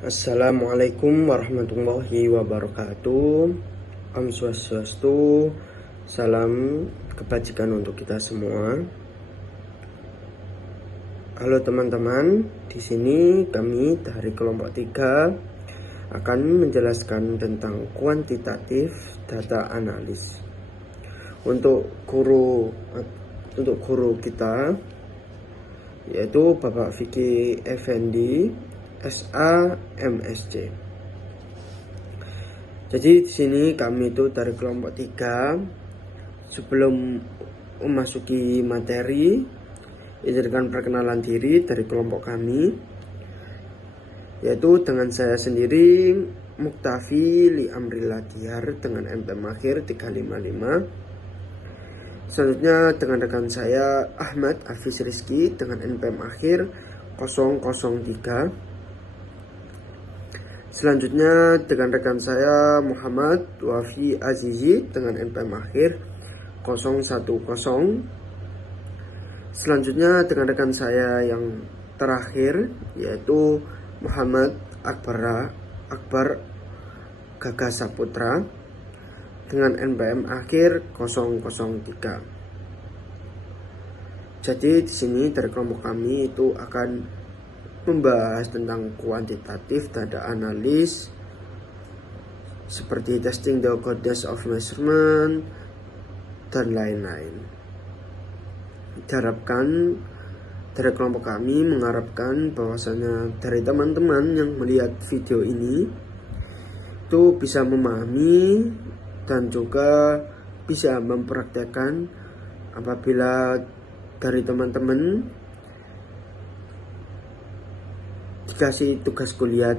Assalamualaikum warahmatullahi wabarakatuh. Om Swastiastu. Salam kebajikan untuk kita semua. Halo teman-teman, di sini kami dari kelompok 3 akan menjelaskan tentang kuantitatif data analis. Untuk guru kita yaitu Bapak Vicky Effendi SA MSc. Jadi di sini kami itu dari kelompok 3. Sebelum memasuki materi, izinkan perkenalan diri dari kelompok kami, yaitu dengan saya sendiri Muktafi Liamrilla Diyar dengan NPM akhir 355. Selanjutnya dengan rekan saya Ahmad Hafiz Rizky dengan NPM akhir 003. Selanjutnya dengan rekan saya Muhammad Wafi Azizi dengan NPM akhir 010. Selanjutnya dengan rekan saya yang terakhir yaitu Muhammad Akbar Gaga Saputra dengan NPM akhir 003. Jadi di sini dari kelompok kami itu akan membahas tentang kuantitatif data analis seperti testing the goodness of measurement dan lain-lain. Diharapkan dari kelompok kami mengharapkan bahwasanya dari teman-teman yang melihat video ini itu bisa memahami dan juga bisa mempraktekkan apabila dari teman-teman dikasih tugas kuliah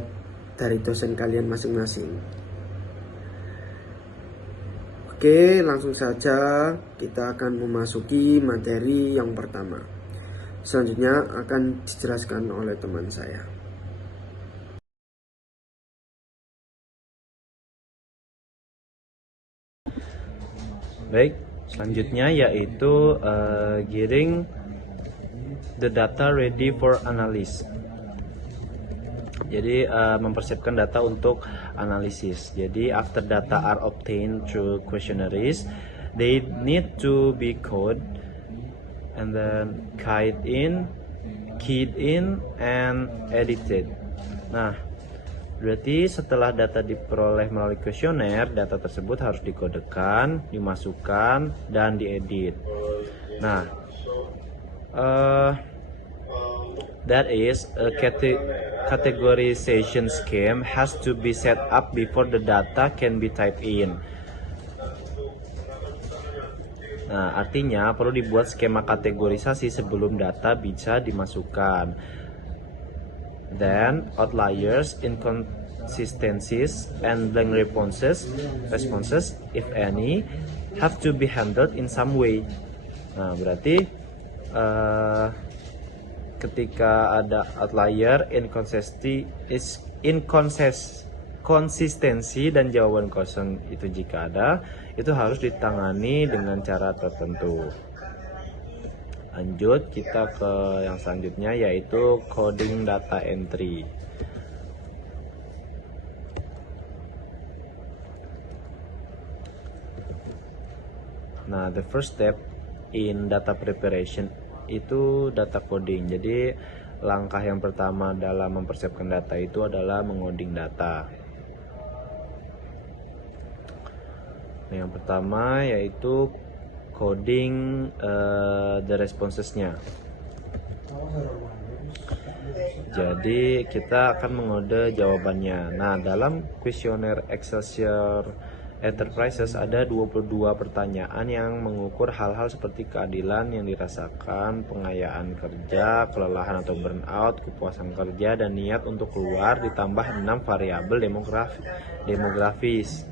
dari dosen kalian masing-masing. Oke, langsung saja kita akan memasuki materi yang pertama. Selanjutnya akan dijelaskan oleh teman saya. Baik, selanjutnya yaitu getting the data ready for analysis. Jadi mempersiapkan data untuk analisis. Jadi after data are obtained through questionnaires, they need to be coded and then keyed in and edited. Nah, berarti setelah data diperoleh melalui kuesioner, data tersebut harus dikodekan, dimasukkan, dan diedit. Nah, that is a categorization scheme has to be set up before the data can be typed in. Nah, artinya perlu dibuat skema kategorisasi sebelum data bisa dimasukkan. Then, outliers, inconsistencies, and blank responses, if any, have to be handled in some way. Nah, berarti ketika ada outlier, inkonsistensi dan jawaban kosong itu jika ada, itu harus ditangani dengan cara tertentu. Lanjut kita ke yang selanjutnya yaitu coding data entry. Nah, the first step in data preparation itu data coding. Jadi langkah yang pertama dalam mempersiapkan data itu adalah mengoding data. Nah, yang pertama yaitu coding the responsesnya. Jadi kita akan mengode jawabannya. Nah, dalam kuesioner Excelsior Enterprises ada 22 pertanyaan yang mengukur hal-hal seperti keadilan yang dirasakan, pengayaan kerja, kelelahan atau burnout, kepuasan kerja, dan niat untuk keluar, ditambah 6 variabel demografis.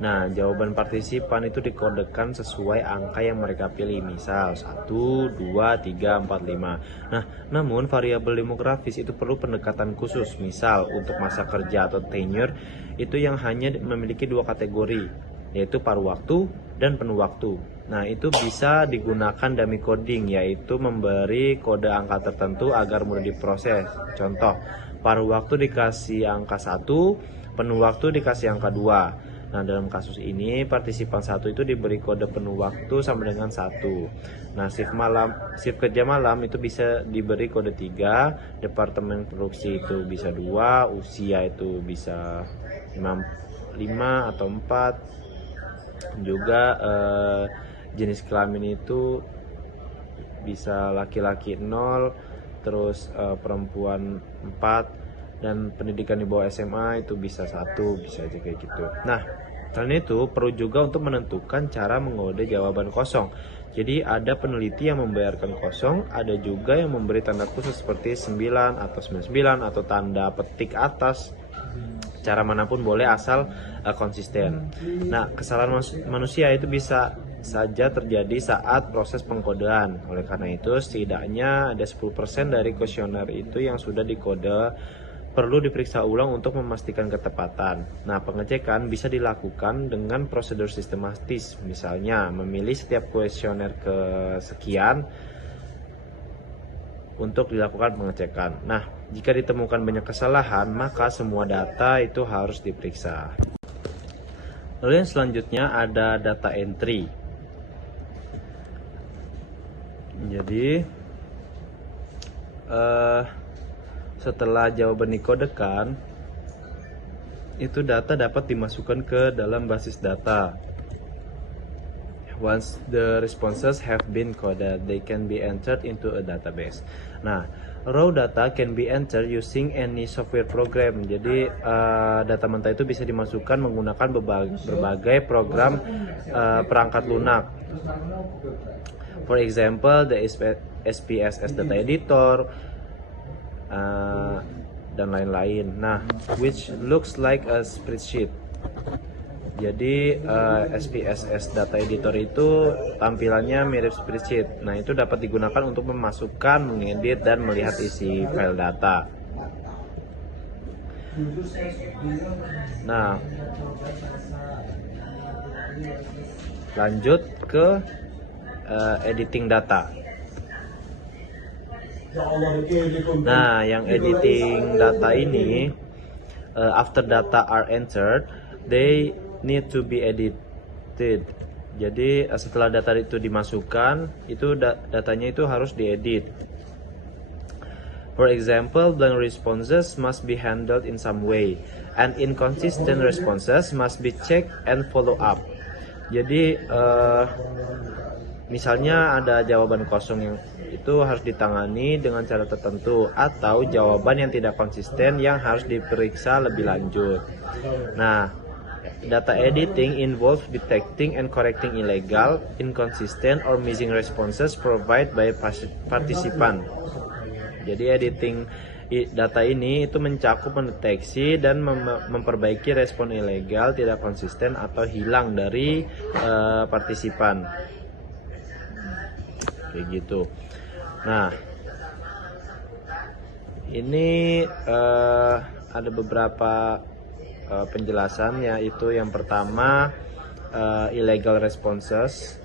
Nah, jawaban partisipan itu dikodekan sesuai angka yang mereka pilih, misal 1, 2, 3, 4, 5. Nah, namun variabel demografis itu perlu pendekatan khusus, misal untuk masa kerja atau tenure itu yang hanya memiliki 2 kategori, yaitu paruh waktu dan penuh waktu. Nah, itu bisa digunakan dummy coding, yaitu memberi kode angka tertentu agar mudah diproses. Contoh, paruh waktu dikasih angka 1, penuh waktu dikasih angka 2. Nah, dalam kasus ini partisipan 1 itu diberi kode penuh waktu sama dengan 1. Nah, shift kerja malam itu bisa diberi kode 3, departemen produksi itu bisa 2, usia itu bisa 5 atau 4. Juga jenis kelamin itu bisa laki-laki 0, terus perempuan 4, dan pendidikan di bawah SMA itu bisa 1, bisa aja kayak gitu. Nah, selain itu perlu juga untuk menentukan cara mengode jawaban kosong. Jadi ada peneliti yang membayarkan kosong, ada juga yang memberi tanda khusus seperti 9 atau 99 atau tanda petik atas. Cara manapun boleh asal konsisten. Nah, kesalahan manusia itu bisa saja terjadi saat proses pengkodean. Oleh karena itu, setidaknya ada 10% dari kuesioner itu yang sudah dikode perlu diperiksa ulang untuk memastikan ketepatan. Nah, pengecekan bisa dilakukan dengan prosedur sistematis. Misalnya, memilih setiap kuesioner kesekian untuk dilakukan pengecekan. Nah, jika ditemukan banyak kesalahan, maka semua data itu harus diperiksa. Lalu yang selanjutnya ada data entry. Jadi setelah jawaban dikodekan, itu data dapat dimasukkan ke dalam basis data. Once the responses have been coded, they can be entered into a database. Nah, raw data can be entered using any software program. Jadi data mentah itu bisa dimasukkan menggunakan berbagai program perangkat lunak. For example, the SPSS data editor dan lain-lain. Nah, which looks like a spreadsheet. Jadi SPSS data editor itu tampilannya mirip spreadsheet. Nah, itu dapat digunakan untuk memasukkan, mengedit, dan melihat isi file data. Nah, lanjut ke editing data. Nah, yang editing data ini, after data are entered, they need to be edited. Jadi setelah data itu dimasukkan, itu datanya itu harus diedit. For example, blank responses must be handled in some way, and inconsistent responses must be checked and follow up. Jadi misalnya ada jawaban kosong yang itu harus ditangani dengan cara tertentu, atau jawaban yang tidak konsisten yang harus diperiksa lebih lanjut. Nah, data editing involves detecting and correcting illegal, inconsistent, or missing responses provided by participant. Jadi editing data ini itu mencakup mendeteksi dan memperbaiki respon ilegal, tidak konsisten, atau hilang dari partisipan. Kayak gitu. Nah, ini ada beberapa penjelasan, yaitu yang pertama illegal responses.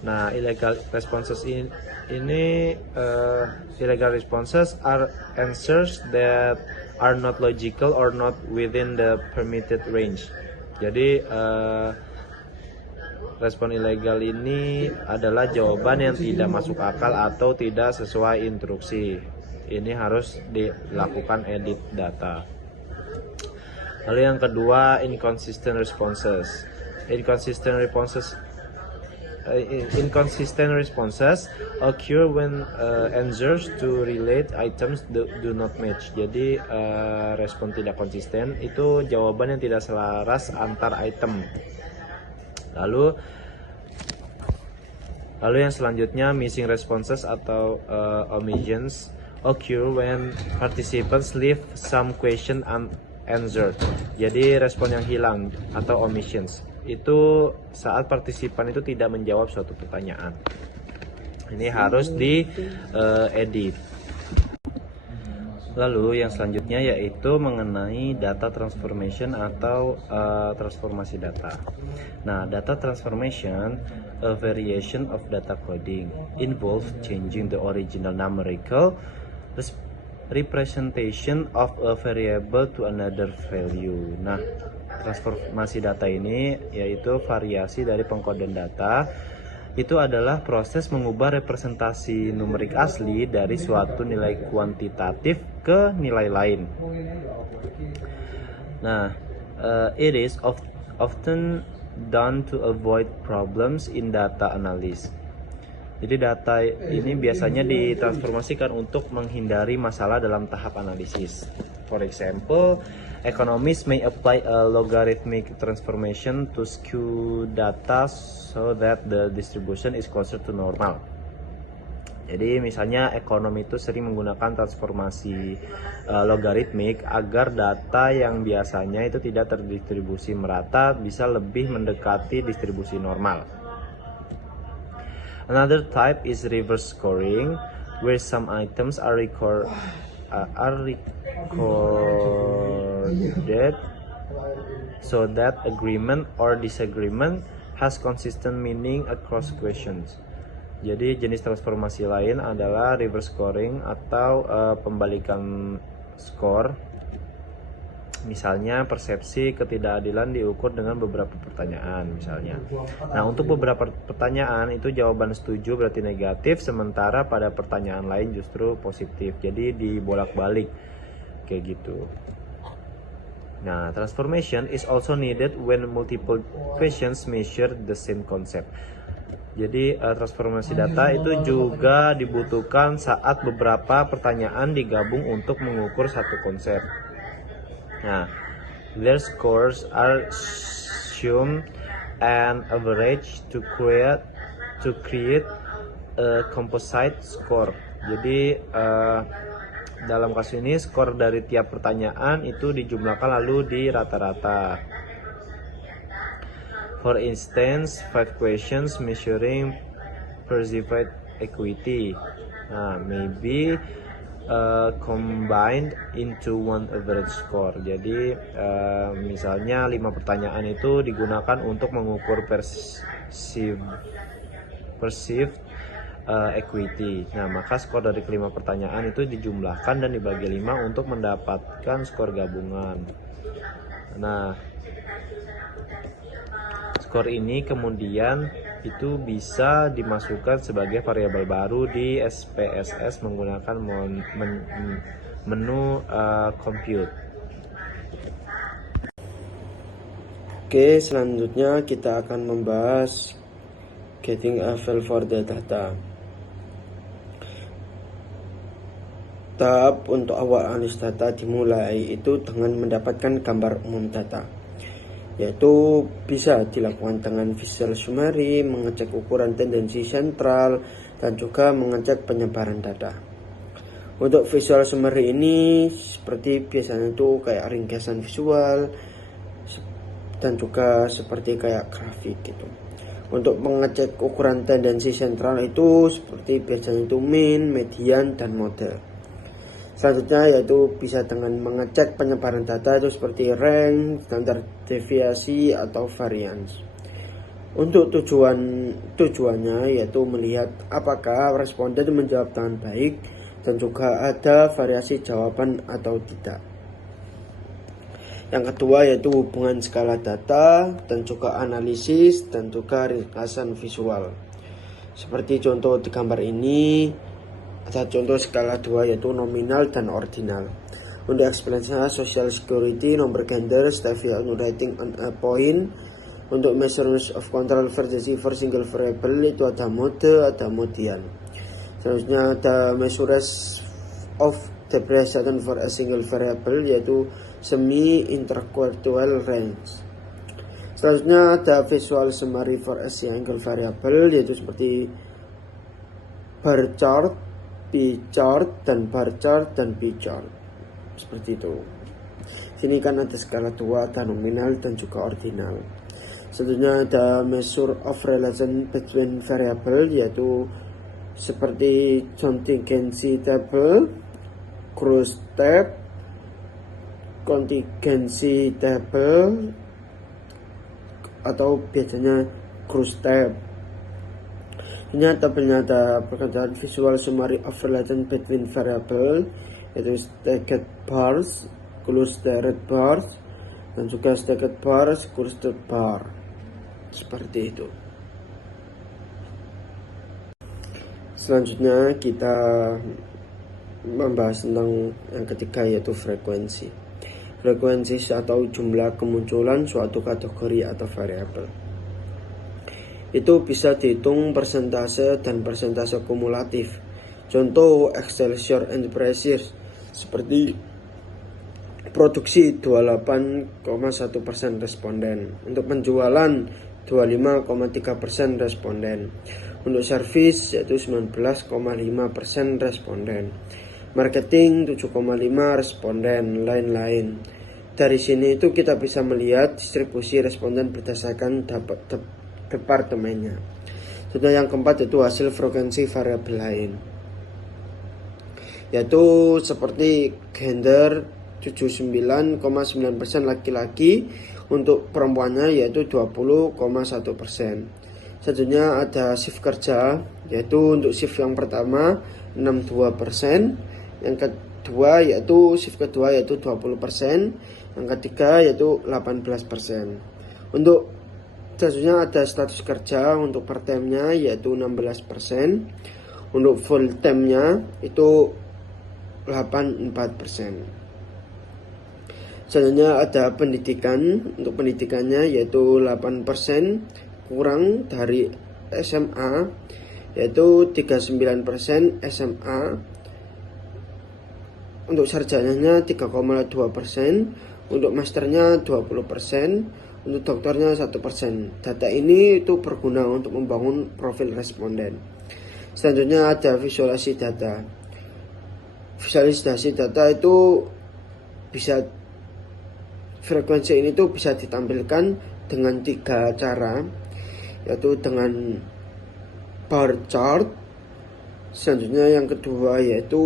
Nah, illegal responses ini illegal responses are answers that are not logical or not within the permitted range. Jadi respon ilegal ini adalah jawaban yang tidak masuk akal atau tidak sesuai instruksi. Ini harus dilakukan edit data. Lalu yang kedua, inconsistent responses. Inconsistent responses occur when answers to relate items do not match. Jadi respon tidak konsisten itu jawaban yang tidak selaras antar item. Lalu yang selanjutnya, missing responses atau omissions occur when participants leave some question unanswered. Jadi respon yang hilang atau omissions itu saat partisipan itu tidak menjawab suatu pertanyaan. Ini harus diedit. Lalu yang selanjutnya yaitu mengenai data transformation atau transformasi data. Nah, data transformation, a variation of data coding, involves changing the original numerical representation of a variable to another value. Nah, transformasi data ini yaitu variasi dari pengkodean data. Itu adalah proses mengubah representasi numerik asli dari suatu nilai kuantitatif ke nilai lain. Nah, it is often done to avoid problems in data analysis. Jadi data ini biasanya ditransformasikan untuk menghindari masalah dalam tahap analisis. For example, economists may apply a logarithmic transformation to skew data so that the distribution is closer to normal. Jadi misalnya ekonom itu sering menggunakan transformasi logaritmik agar data yang biasanya itu tidak terdistribusi merata bisa lebih mendekati distribusi normal. Another type is reverse scoring, where some items are recorded so that agreement or disagreement has consistent meaning across questions. Jadi jenis transformasi lain adalah reverse scoring atau pembalikan skor. Misalnya persepsi ketidakadilan diukur dengan beberapa pertanyaan misalnya. Nah, untuk beberapa pertanyaan itu jawaban setuju berarti negatif, sementara pada pertanyaan lain justru positif. Jadi dibolak-balik kayak gitu. Nah, transformation is also needed when multiple questions measure the same concept. Jadi transformasi data itu juga dibutuhkan saat beberapa pertanyaan digabung untuk mengukur satu konsep. Nah, their scores are summed and averaged to create a composite score. Jadi dalam kasus ini skor dari tiap pertanyaan itu dijumlahkan lalu di rata-rata. For instance, 5 questions measuring perceived equity. Nah, maybe combined into one average score. Jadi misalnya 5 pertanyaan itu digunakan untuk mengukur perceived equity. Nah, maka skor dari kelima pertanyaan itu dijumlahkan dan dibagi 5 untuk mendapatkan skor gabungan. Nah, skor ini kemudian itu bisa dimasukkan sebagai variabel baru di SPSS menggunakan menu compute. Oke, selanjutnya kita akan membahas getting a feel for the data. Tahap untuk awal analis data dimulai itu dengan mendapatkan gambar umum data, yaitu bisa dilakukan dengan visual summary, mengecek ukuran tendensi sentral, dan juga mengecek penyebaran data. Untuk visual summary ini seperti biasanya itu kayak ringkasan visual dan juga seperti kayak grafik gitu. Untuk mengecek ukuran tendensi sentral itu seperti biasanya itu mean, median, dan mode. Selanjutnya yaitu bisa dengan mengecek penyebaran data itu seperti rank, standar deviasi, atau variance. Untuk tujuannya yaitu melihat apakah responden menjawab dengan baik dan juga ada variasi jawaban atau tidak. Yang kedua yaitu hubungan skala data dan juga analisis dan juga ringkasan visual. Seperti contoh di gambar ini, ada contoh skala 2 yaitu nominal dan ordinal. Untuk explainnya social security, nomor gender, style rating on a point. Untuk measures of control frequency for single variable itu ada mode, ada modian. Selanjutnya ada measures of depreciation for a single variable yaitu semi interquartile range. Selanjutnya ada visual summary for a single variable yaitu seperti bar chart, P-chart, dan bar chart, dan P-chart. Seperti itu. Sini kan ada skala 2, ada nominal dan juga ordinal. Selanjutnya ada measure of relation between variable yaitu seperti contingency table, growth tab, contingency table, atau biasanya growth tab. Ini tabelnya ada perkataan visual summary of relation between variable, yaitu stacked bars, clustered bars, dan juga stacked bars, clustered bar. Seperti itu. Selanjutnya kita membahas tentang yang ketiga, yaitu frekuensi. Frekuensi atau jumlah kemunculan suatu kategori atau variabel. Itu bisa dihitung persentase dan persentase kumulatif. Contoh Excelsior Enterprises seperti produksi 28,1% responden, untuk penjualan 25,3% responden, untuk servis yaitu 19,5% responden, marketing 7,5 responden, lain-lain. Dari sini itu kita bisa melihat distribusi responden berdasarkan departemennya. Contoh yang keempat itu hasil frekuensi variabel lain, yaitu seperti gender 79,9% laki-laki, untuk perempuannya yaitu 20,1%. Selanjutnya ada shift kerja, yaitu untuk shift yang pertama 62%, yang kedua yaitu shift kedua yaitu 20%, yang ketiga yaitu 18%. Untuk selanjutnya ada status kerja, untuk part time-nya yaitu 16%, untuk full time-nya itu 84%. Selanjutnya ada pendidikan, untuk pendidikannya yaitu 8% kurang dari SMA, yaitu 39% SMA. Untuk sarjananya 3,2%, untuk masternya 20%, untuk dokternya 1%. Data ini itu berguna untuk membangun profil responden. Selanjutnya ada visualisasi data. Visualisasi data itu bisa, frekuensi ini tuh bisa ditampilkan dengan 3 cara, yaitu dengan bar chart. Selanjutnya yang kedua yaitu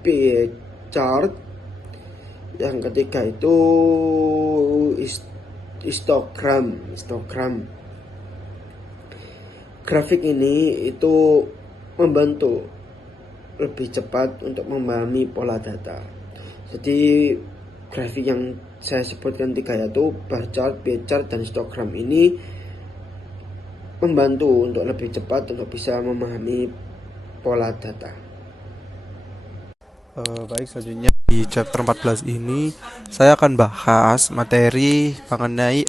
pie chart. Yang ketiga itu histogram. Grafik ini itu membantu lebih cepat untuk memahami pola data. Jadi grafik yang saya sebutkan 3 yaitu bar chart, pie chart, dan histogram ini membantu untuk lebih cepat untuk bisa memahami pola data. Baik, selanjutnya di chapter 14 ini saya akan bahas materi mengenai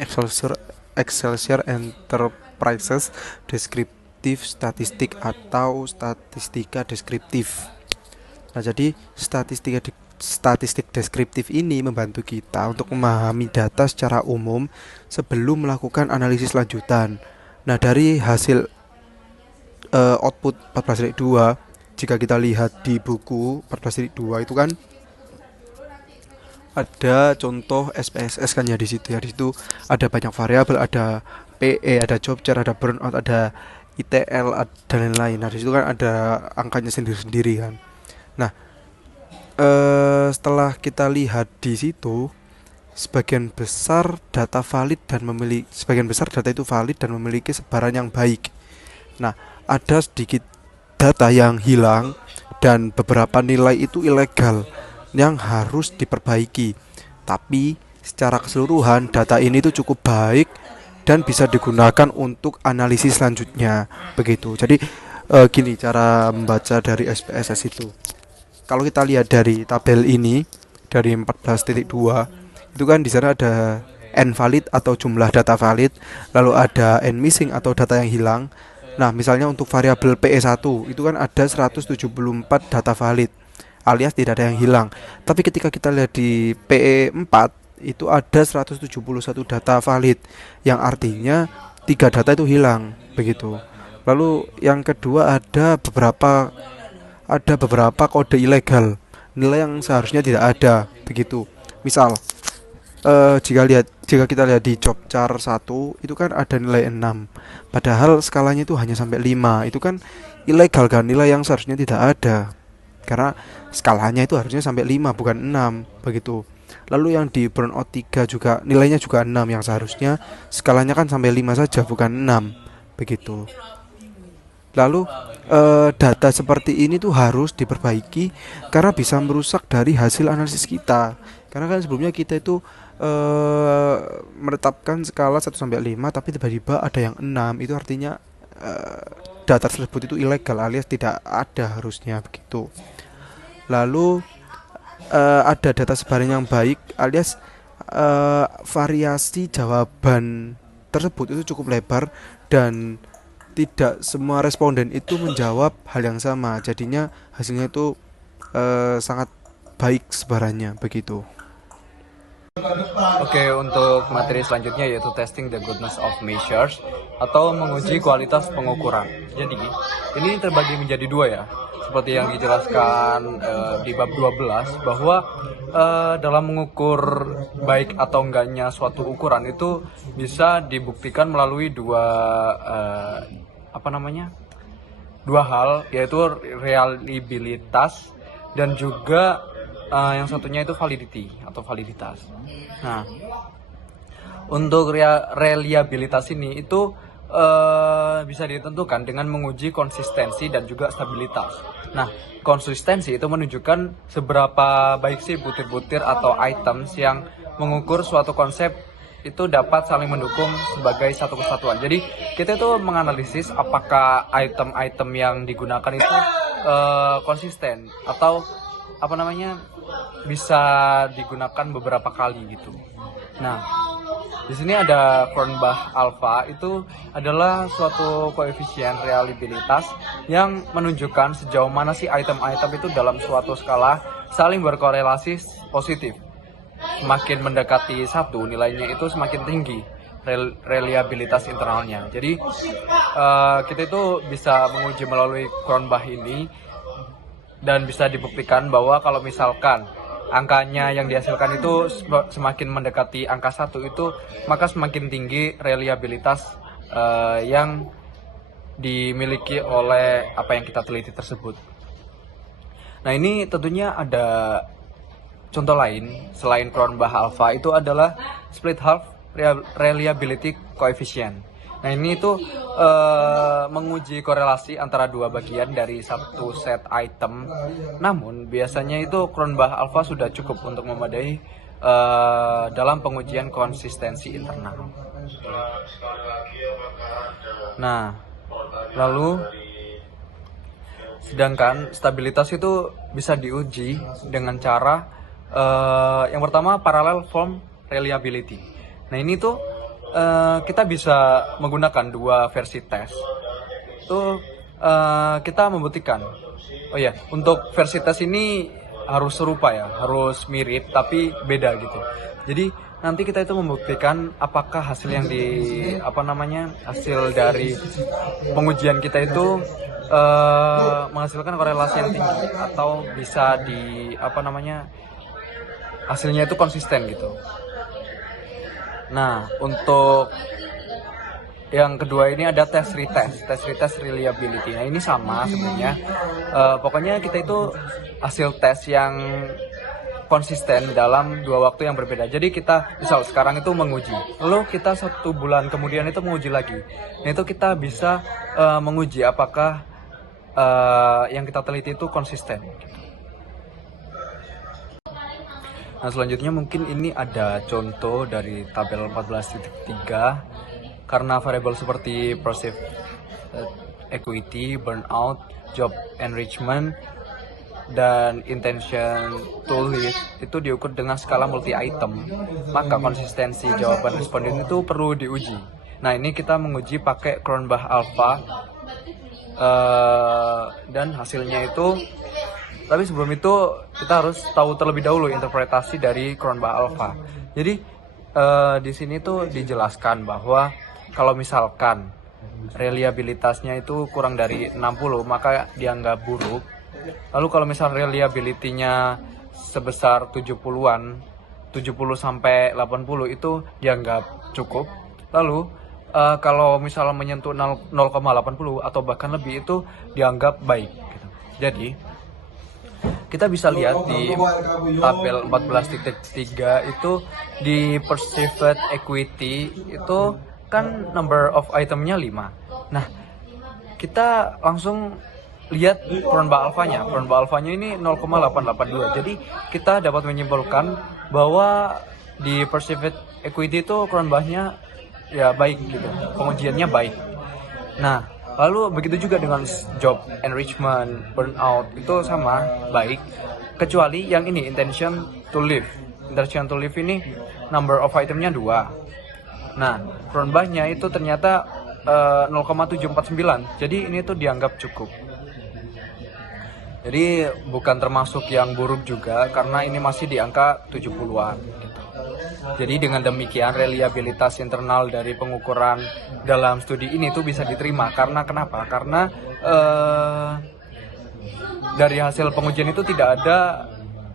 Excelsior Enterprises Descriptive Statistik atau statistika deskriptif. Nah, jadi statistik deskriptif ini membantu kita untuk memahami data secara umum sebelum melakukan analisis lanjutan. Nah, dari hasil output 14.2, jika kita lihat di buku 14.2 itu kan ada contoh SPSS kan ya di situ ya. Di situ ada banyak variabel, ada PE, ada job chart, ada burnout, ada ITL, dan lain-lain. Nah, di situ kan ada angkanya sendiri-sendiri kan. Nah, setelah kita lihat di situ, sebagian besar data itu valid dan memiliki sebaran yang baik. Nah, ada sedikit data yang hilang dan beberapa nilai itu ilegal yang harus diperbaiki. Tapi secara keseluruhan data ini tuh cukup baik dan bisa digunakan untuk analisis selanjutnya. Begitu. Jadi gini cara membaca dari SPSS itu. Kalau kita lihat dari tabel ini dari 14.2, itu kan di sana ada n valid atau jumlah data valid, lalu ada n missing atau data yang hilang. Nah, misalnya untuk variabel PE1 itu kan ada 174 data valid alias tidak ada yang hilang. Tapi ketika kita lihat di PE4 itu ada 171 data valid yang artinya 3 data itu hilang, begitu. Lalu yang kedua ada beberapa kode ilegal, nilai yang seharusnya tidak ada, begitu. Misal jika kita lihat di job chart 1 itu kan ada nilai 6, padahal skalanya itu hanya sampai 5. Itu kan ilegal kan, nilai yang seharusnya tidak ada. karena skalanya itu harusnya sampai 5 bukan 6 begitu. Lalu yang di burnout 3 juga nilainya juga 6, yang seharusnya skalanya kan sampai 5 saja bukan 6 begitu. Lalu data seperti ini tuh harus diperbaiki karena bisa merusak dari hasil analisis kita. Karena kan sebelumnya kita itu menetapkan skala 1 sampai 5 tapi tiba-tiba ada yang 6. Itu artinya data tersebut itu ilegal alias tidak ada harusnya begitu. Lalu ada data sebaran yang baik alias variasi jawaban tersebut itu cukup lebar dan tidak semua responden itu menjawab hal yang sama, jadinya hasilnya itu sangat baik sebarannya begitu. Oke, untuk materi selanjutnya yaitu testing the goodness of measures atau menguji kualitas pengukuran. Jadi ini terbagi menjadi dua ya, seperti yang dijelaskan di bab 12 bahwa dalam mengukur baik atau enggaknya suatu ukuran itu bisa dibuktikan melalui dua hal, yaitu reliabilitas dan juga yang satunya itu validity atau validitas. Nah, untuk reliabilitas ini itu bisa ditentukan dengan menguji konsistensi dan juga stabilitas. Nah, konsistensi itu menunjukkan seberapa baik sih butir-butir atau items yang mengukur suatu konsep itu dapat saling mendukung sebagai satu kesatuan. Jadi kita itu menganalisis apakah item-item yang digunakan itu konsisten atau bisa digunakan beberapa kali gitu. Nah, di sini ada Cronbach alpha, itu adalah suatu koefisien reliabilitas yang menunjukkan sejauh mana sih item-item itu dalam suatu skala saling berkorelasi positif. Semakin mendekati 1 nilainya itu semakin tinggi reliabilitas internalnya. Jadi kita itu bisa menguji melalui Cronbach ini dan bisa dibuktikan bahwa kalau misalkan angkanya yang dihasilkan itu semakin mendekati angka 1 itu, maka semakin tinggi reliabilitas yang dimiliki oleh apa yang kita teliti tersebut. Nah, ini tentunya ada contoh lain selain Cronbach alpha, itu adalah split half reliability coefficient. Nah, ini itu menguji korelasi antara dua bagian dari satu set item. Namun biasanya itu Cronbach alpha sudah cukup untuk memadai dalam pengujian konsistensi internal. Nah, lalu sedangkan stabilitas itu bisa diuji dengan cara yang pertama parallel form reliability. Nah, ini tuh kita bisa menggunakan dua versi tes. Itu kita membuktikan. Oh ya, untuk versi tes ini harus serupa ya, harus mirip tapi beda gitu. Jadi nanti kita itu membuktikan apakah hasil yang hasil dari pengujian kita itu menghasilkan korelasi yang tinggi atau bisa hasilnya itu konsisten gitu. Nah, untuk yang kedua ini ada test retest reliability. Nah, ini sama sebenarnya. Pokoknya kita itu hasil tes yang konsisten dalam dua waktu yang berbeda. Jadi kita misal sekarang itu menguji, lalu kita 1 bulan kemudian itu menguji lagi. Nah, itu kita bisa menguji apakah yang kita teliti itu konsisten. Nah, selanjutnya mungkin ini ada contoh dari tabel 14.3 karena variabel seperti perceived equity, burnout, job enrichment, dan intention to live itu diukur dengan skala multi item, maka konsistensi jawaban responden itu perlu diuji. Nah, ini kita menguji pakai Cronbach alpha dan hasilnya itu, tapi sebelum itu kita harus tahu terlebih dahulu interpretasi dari Cronbach alpha. Jadi di sini tuh dijelaskan bahwa kalau misalkan reliabilitasnya itu kurang dari 60 maka dianggap buruk. Lalu kalau misal reliability-nya sebesar 70-an, 70 sampai 80 itu dianggap cukup. Lalu kalau misal menyentuh 0,80 atau bahkan lebih itu dianggap baik gitu. Jadi kita bisa lihat di tabel 14.3 itu di perceived equity itu kan number of itemnya 5. Nah, kita langsung lihat Cronbach alfanya. Cronbach alfanya ini 0,882. Jadi kita dapat menyimpulkan bahwa di perceived equity itu Cronbachnya ya baik gitu, pengujiannya baik. Nah, lalu begitu juga dengan job enrichment, burnout itu sama baik, kecuali yang ini intention to live. Intention to live ini number of itemnya 2. Nah, Cronbachnya itu ternyata 0,749. Jadi ini tuh dianggap cukup. Jadi bukan termasuk yang buruk juga karena ini masih di angka 70-an gitu. Jadi dengan demikian reliabilitas internal dari pengukuran dalam studi ini tuh bisa diterima. Karena kenapa? Karena dari hasil pengujian itu tidak ada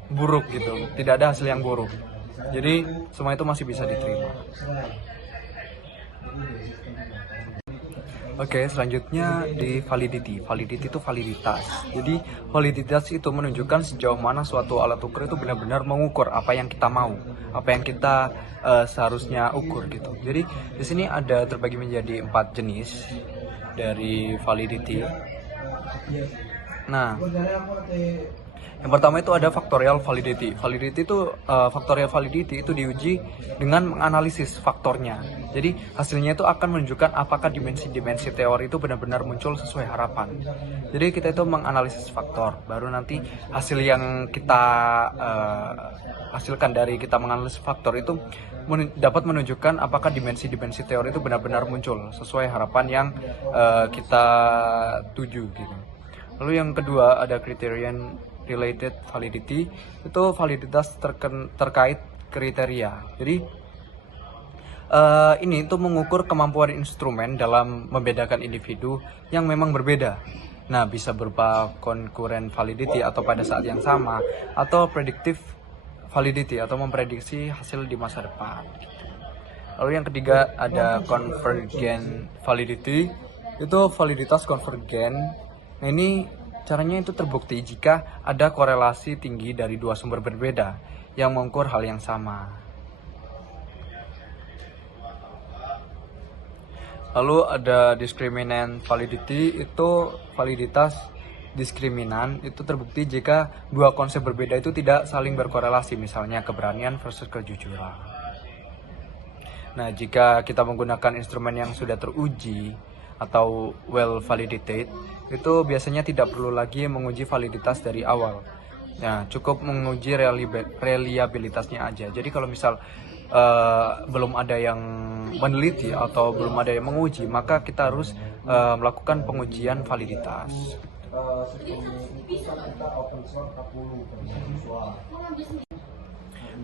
buruk gitu, tidak ada hasil yang buruk. Jadi semua itu masih bisa diterima. Oke, selanjutnya di validity. Validity itu validitas. Jadi validitas itu menunjukkan sejauh mana suatu alat ukur itu benar-benar mengukur apa yang kita mau, apa yang kita seharusnya ukur gitu. Jadi di sini ada terbagi menjadi 4 jenis dari validity. Nah, yang pertama itu ada factorial validity. Validity itu factorial validity itu diuji dengan menganalisis faktornya. Jadi hasilnya itu akan menunjukkan apakah dimensi-dimensi teori itu benar-benar muncul sesuai harapan. Jadi kita itu menganalisis faktor, baru nanti hasil yang kita hasilkan dari kita menganalisis faktor itu dapat menunjukkan apakah dimensi-dimensi teori itu benar-benar muncul sesuai harapan yang kita tuju gitu. Lalu yang kedua ada criterion related validity, itu validitas terkait kriteria. Jadi ini itu mengukur kemampuan instrumen dalam membedakan individu yang memang berbeda. Nah, bisa berupa concurrent validity atau pada saat yang sama, atau predictive validity atau memprediksi hasil di masa depan. Lalu yang ketiga ada convergent validity, itu validitas konvergen. Nah, ini caranya itu terbukti jika ada korelasi tinggi dari dua sumber berbeda yang mengukur hal yang sama. Lalu ada discriminant validity, itu validitas diskriminan itu terbukti jika dua konsep berbeda itu tidak saling berkorelasi, misalnya keberanian versus kejujuran. Nah, jika kita menggunakan instrumen yang sudah teruji atau well validated, itu biasanya tidak perlu lagi menguji validitas dari awal. Nah, cukup menguji reliabilitasnya aja. Jadi kalau misal belum ada yang meneliti atau belum ada yang menguji, maka kita harus melakukan pengujian validitas.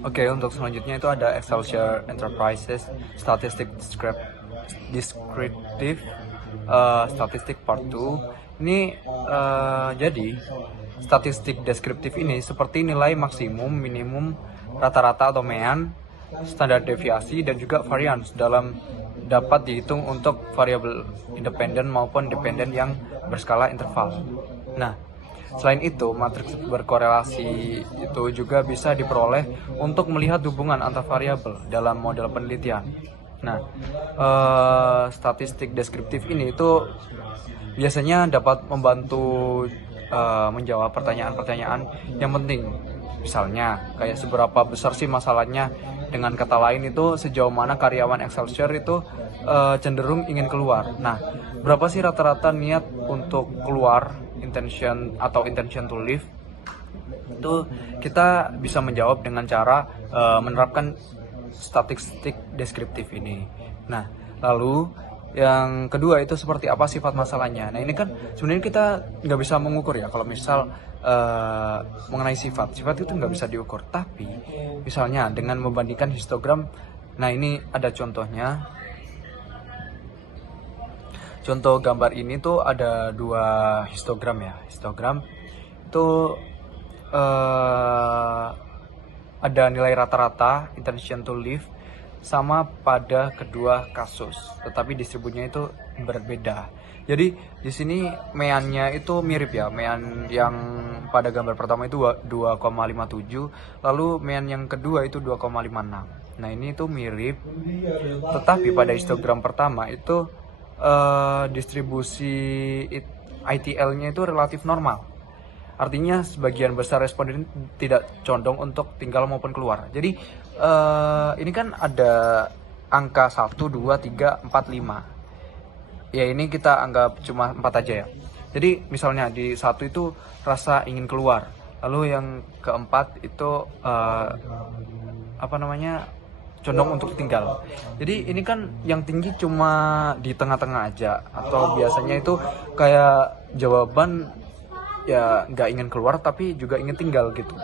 Oke, untuk selanjutnya itu ada Excelsior Enterprises Statistic Descriptive Statistik Part 2. Ini jadi statistik deskriptif ini seperti nilai maksimum, minimum, rata-rata atau mean, standar deviasi, dan juga variance dapat dihitung untuk variabel independen maupun dependen yang berskala interval. Nah, selain itu, matriks berkorelasi itu juga bisa diperoleh untuk melihat hubungan antar variabel dalam model penelitian. Nah, statistik deskriptif ini itu biasanya dapat membantu menjawab pertanyaan-pertanyaan yang penting. Misalnya, kayak seberapa besar sih masalahnya, dengan kata lain itu sejauh mana karyawan Excelsior itu cenderung ingin keluar. Nah, berapa sih rata-rata niat untuk keluar, intention to leave? Itu kita bisa menjawab dengan cara menerapkan statistik deskriptif ini. Nah, lalu yang kedua itu seperti apa sifat masalahnya. Nah, ini kan sebenarnya kita nggak bisa mengukur ya. Kalau misal mengenai sifat itu nggak bisa diukur. Tapi misalnya dengan membandingkan histogram, nah ini ada contohnya. Contoh gambar ini tuh ada dua histogram ya. Histogram itu ada nilai rata-rata intention to leave sama pada kedua kasus, tetapi distribusinya itu berbeda. Jadi di sini meannya itu mirip ya, mean yang pada gambar pertama itu 2,57, lalu mean yang kedua itu 2,56. Nah ini itu mirip, tetapi pada histogram pertama itu distribusi ITL-nya itu relatif normal. Artinya sebagian besar responden tidak condong untuk tinggal maupun keluar. Jadi ini kan ada angka 1, 2, 3, 4, 5. Ya ini kita anggap cuma 4 aja ya. Jadi misalnya di 1 itu rasa ingin keluar. Lalu yang keempat itu condong untuk tinggal. Jadi ini kan yang tinggi cuma di tengah-tengah aja, atau biasanya itu kayak jawaban ya nggak ingin keluar tapi juga ingin tinggal gitu.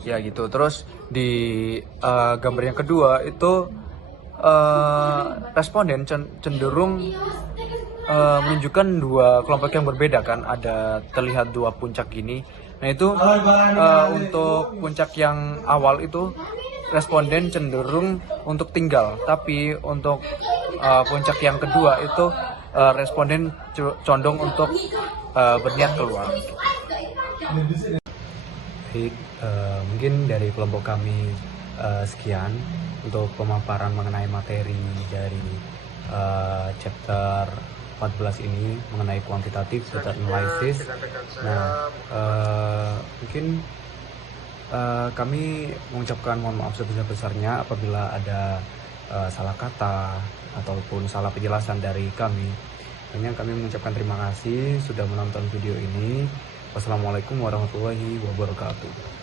Ya gitu. Terus di gambar yang kedua itu responden cenderung menunjukkan dua kelompok yang berbeda kan. Ada terlihat dua puncak gini. Nah itu untuk puncak yang awal itu responden cenderung untuk tinggal, tapi untuk puncak yang kedua itu responden condong untuk berniat keluar. Baik, mungkin dari kelompok kami sekian untuk pemaparan mengenai materi dari chapter 14 ini mengenai kuantitatif data analysis. Nah, mungkin kami mengucapkan mohon maaf sebesar-besarnya apabila ada salah kata ataupun salah penjelasan dari kami. Hanya kami mengucapkan terima kasih sudah menonton video ini. Wassalamualaikum warahmatullahi wabarakatuh.